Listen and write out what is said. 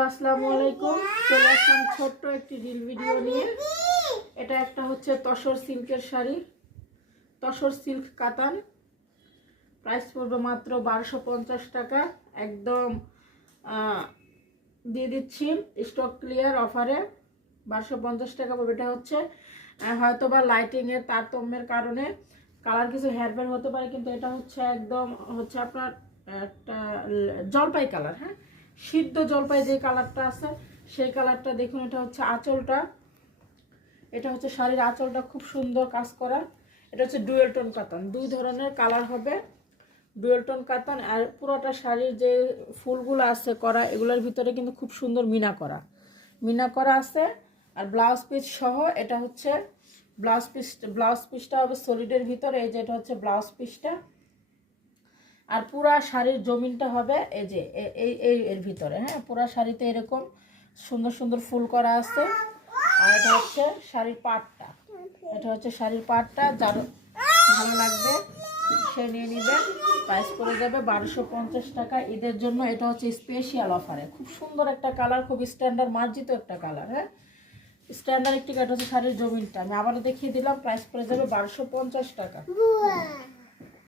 Hello আসসালামু আলাইকুম। চলে আসলাম ছোট্ট একটি রিল ভিডিও নিয়ে। এটা একটা হচ্ছে তসর সিল্কের শাড়ি। তসর সিল্ক কাতান। প্রাইস পড়বে মাত্র বারোশো পঞ্চাশ টাকা। একদম দিয়ে দিচ্ছি স্টক ক্লিয়ার অফারে বারোশো পঞ্চাশ টাকা পড়বে। এটা হচ্ছে হয়তো বা লাইটিংয়ের তারতম্যের কারণে কালার কিছু হেয়ারব্যান্ড হতে পারে, কিন্তু এটা হচ্ছে একদম, হচ্ছে আপনার একটা জলপাই কালার হ্যাঁ? সিদ্ধ জলপাই যে কালারটা আছে, সেই কালারটা দেখুন, এটা হচ্ছে আঁচলটা। এটা হচ্ছে শাড়ির আঁচলটা, খুব সুন্দর কাজ করা। এটা হচ্ছে ডুয়েল টোন কাতান। দুই ধরনের কালার হবে। ডুয়েল টোন কাতান আর পুরোটা শাড়ির যে ফুলগুলো আছে করা, এগুলোর ভিতরে কিন্তু খুব সুন্দর মিনা করা। মিনা করা আছে আর ব্লাউজ পিস সহ এটা হচ্ছে ব্লাউজ পিস, ব্লাউজ পিসটা হবে সলিডের ভিতরে, এই যে এটা হচ্ছে ব্লাউজ পিসটা। আর পুরা শাড়ির জমিনটা হবে এই যে এই এই এর ভিতরে হ্যাঁ? পুরা শাড়িতে এরকম সুন্দর সুন্দর ফুল করা আছে। আর এটা হচ্ছে শাড়ির পাটটা। এটা হচ্ছে শাড়ির পাটটা, যার ভালো লাগবে সে নিয়ে নেবেন প্রাইস পড়ে যাবে বারোশো পঞ্চাশ টাকা ঈদের জন্য। এটা হচ্ছে স্পেশিয়াল অফারে খুব সুন্দর একটা কালার খুব স্ট্যান্ডার্ড মার্জিত একটা কালার হ্যাঁ? স্ট্যান্ডার্ড একটি কাট হচ্ছে শাড়ির জমিনটা। আমি আবারও দেখিয়ে দিলাম প্রাইস পড়ে যাবে বারোশো পঞ্চাশ টাকা।